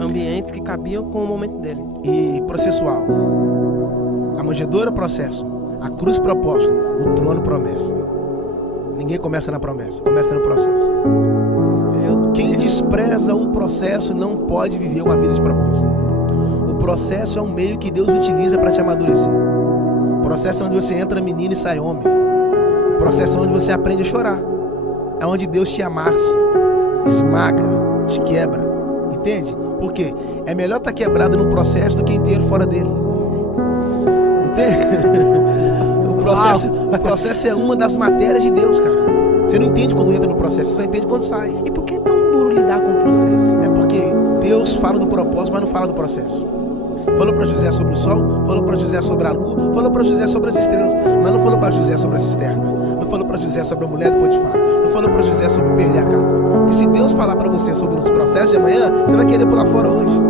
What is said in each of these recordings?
Ambientes que cabiam com o momento dele. E processual. A manjedoura, processo. A cruz, propósito. O trono, promessa. Ninguém começa na promessa, começa no processo. Quem despreza um processo não pode viver uma vida de propósito. O processo é um meio que Deus utiliza para te amadurecer. O processo é onde você entra menino e sai homem. O processo é onde você aprende a chorar. É onde Deus te amassa, esmaga, te quebra. Entende? Por quê? É melhor estar quebrado no processo do que inteiro fora dele. Entende? O processo é uma das matérias de Deus, cara. Você não entende quando entra no processo, você só entende quando sai. E por que é tão duro lidar com o processo? É porque Deus fala do propósito, mas não fala do processo. Falou para José sobre o sol, falou para José sobre a lua, falou para José sobre as estrelas, mas não falou para José sobre a cisterna, não falou para José sobre a mulher do Potifar, não falou para José sobre perder a capa. Porque se Deus falar para você sobre os processos de amanhã, você vai querer pular fora hoje.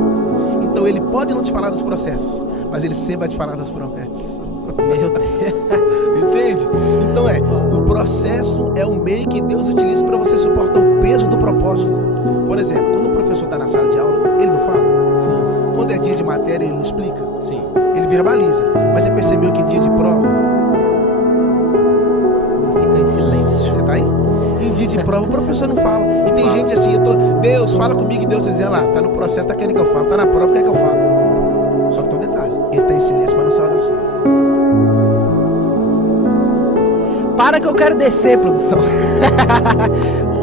Então ele pode não te falar dos processos, mas ele sempre vai te falar das promessas. Meu Deus. Entende? Então o processo é o meio que Deus utiliza para você suportar o peso do propósito. Por exemplo, quando o professor está na sala de aula, ele não fala. Sim. Quando é dia de matéria, ele não explica. Sim. Ele verbaliza. Mas você percebeu que dia de prova, Ele fica em silêncio. você tá aí? Em dia de prova, o professor não fala. E tem gente assim, Deus, fala comigo, e Deus dizendo lá, tá no processo, tá querendo que eu falo, tá na prova, quer que eu falo. Só que tem um detalhe, ele tá em silêncio, mas não saiu da sala. Para que eu quero descer, produção.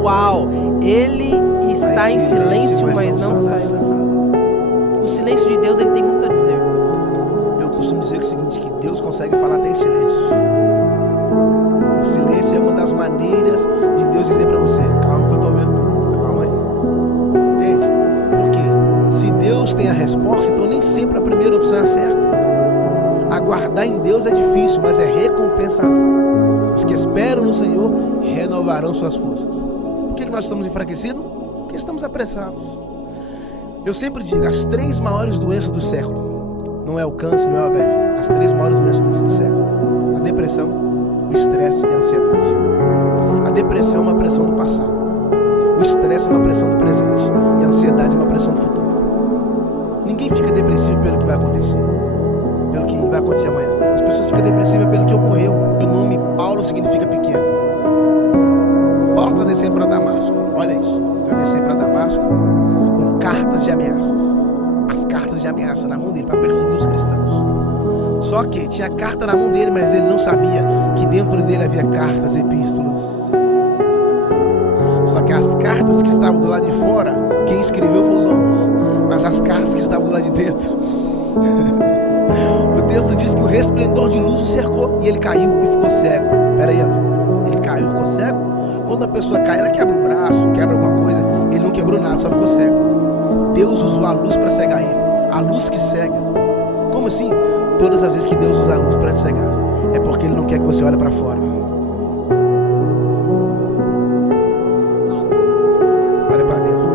Uau! Ele está em silêncio, mas não saiu da sala. O silêncio de Deus, ele tem muito a dizer. Eu costumo dizer o seguinte, que Deus consegue falar até em silêncio. O silêncio é uma das maneiras de Deus dizer pra você, calma que eu tô vendo tudo, calma aí. Entende? Porque se Deus tem a resposta, então nem sempre a primeira opção é certa. Aguardar em Deus é difícil, mas é recompensador. Os que esperam no Senhor renovarão suas forças. Por que nós estamos enfraquecidos? Porque estamos apressados. Eu sempre digo, as 3 maiores doenças do século, não é o câncer, não é o HIV, as 3 maiores doenças do século: a depressão, o estresse e a ansiedade. A depressão é uma pressão do passado, o estresse é uma pressão do presente e a ansiedade é uma pressão do futuro. Ninguém fica depressivo pelo que vai acontecer, pelo que vai acontecer amanhã. As pessoas ficam depressivas pelo que ocorreu. O nome Paulo significa pequeno. Paulo está descendo para Damasco. Olha isso, está descendo para Damasco com cartas de ameaças. As cartas de ameaça na mão dele para perseguir os cristãos. Só que tinha carta na mão dele, mas ele não sabia que dentro dele havia cartas, epístolas. Só que as cartas que estavam do lado de fora, quem escreveu foram os homens. Mas as cartas que estavam do lado de dentro, o texto diz que o resplendor de luz o cercou e ele caiu e ficou cego. Pera aí, André. Ele caiu e ficou cego? Quando a pessoa cai, ela quebra o braço, quebra alguma coisa. Ele não quebrou nada, só ficou cego. Deus usou a luz para cegar ele. A luz que cega. Como assim? Todas as vezes que Deus usa a luz para te cegar, é porque Ele não quer que você olhe para fora. Olha para dentro.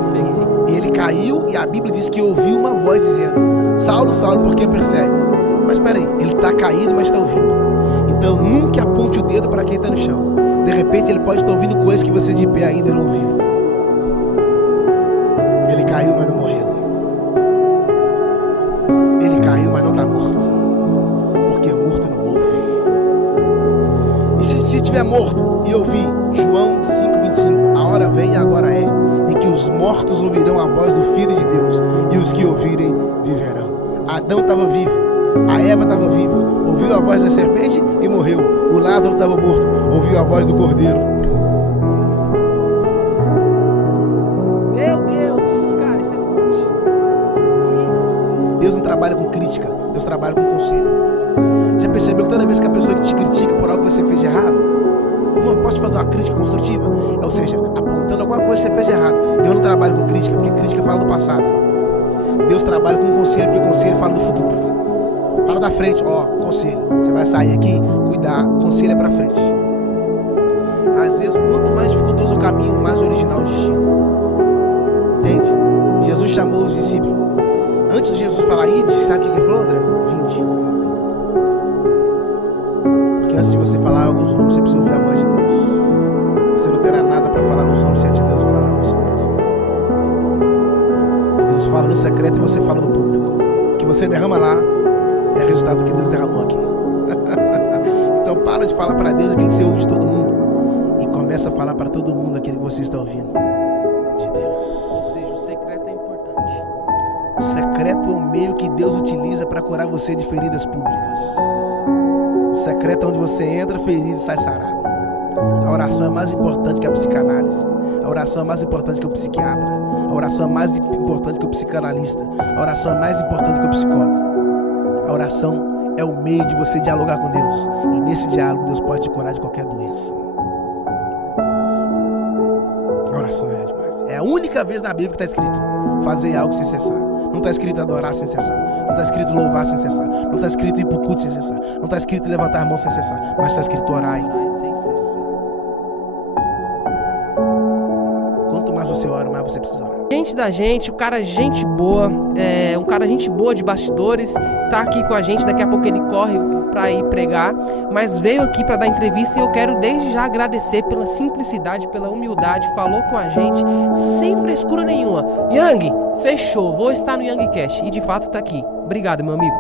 E ele caiu e a Bíblia diz que ouviu uma voz dizendo: Saulo, Saulo, por que persegue? Mas espera aí, ele está caído, mas está ouvindo. Então nunca aponte o dedo para quem está no chão. De repente ele pode estar ouvindo coisas que você de pé ainda não ouviu. Ele caiu, mas não morreu. Ele caiu, mas não está morto. Porque morto não ouve. E se estiver morto e ouvir, João 5,25, a hora vem e agora é, em que os mortos ouvirão a voz do Filho de Deus, e os que ouvirem viverão. Adão estava vivo, a Eva estava viva, ouviu a voz da serpente e morreu. O Lázaro estava morto, ouviu a voz do Cordeiro. Meu Deus, cara, isso é forte. Isso. Deus não trabalha com crítica, Deus trabalha com conselho. Já percebeu que toda vez que a pessoa te critica por algo que você fez de errado, não posso te fazer uma crítica construtiva? Ou seja, apontando alguma coisa que você fez de errado. Deus não trabalha com crítica, porque crítica fala do passado. Deus trabalha com conselho, porque conselho fala do futuro. Fala da frente, ó, conselho. Você vai sair aqui, cuidar, conselho é pra frente. Às vezes, quanto mais dificultoso o caminho, mais original o destino. Entende? Jesus chamou os discípulos. Antes de Jesus falar ide, sabe o que ele falou, André? Vinde. Porque antes de você falar algo aos homens, você precisa ouvir a voz de Deus. Você não terá nada para falar aos homens se antes de Deus falar algo no seu coração. Deus Deus fala no secreto e você fala no público. O que você derrama lá é resultado do que Deus derramou aqui. Então para de falar para Deus aquilo que você ouve de todo mundo e começa a falar para todo mundo aquilo que você está ouvindo de Deus. Ou seja, o secreto é importante. O secreto é o meio que Deus utiliza para curar você de feridas públicas. O secreto é onde você entra ferido e sai sarado. A oração é mais importante que a psicanálise. A oração é mais importante que o psiquiatra. A oração é mais importante que o psicanalista. A oração é mais importante que o psicólogo. A oração é o meio de você dialogar com Deus. E nesse diálogo Deus pode te curar de qualquer doença. A oração é demais. É a única vez na Bíblia que está escrito fazer algo sem cessar. Não está escrito adorar sem cessar. Não está escrito louvar sem cessar. Não está escrito ir para o culto sem cessar. Não está escrito levantar a mão sem cessar. Mas está escrito orar. Sem cessar. Quanto mais você ora, mais você precisa orar. Gente da gente, o cara gente boa, um cara gente boa de bastidores, tá aqui com a gente, daqui a pouco ele corre pra ir pregar, mas veio aqui pra dar entrevista e eu quero desde já agradecer pela simplicidade, pela humildade, falou com a gente, sem frescura nenhuma. Yang, fechou, vou estar no Yangcast e de fato tá aqui. Obrigado, meu amigo.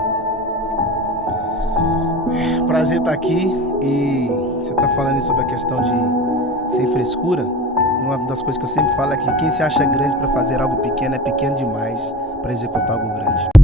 Prazer estar aqui e você tá falando sobre a questão de sem frescura. Uma das coisas que eu sempre falo é que quem se acha grande para fazer algo pequeno é pequeno demais para executar algo grande.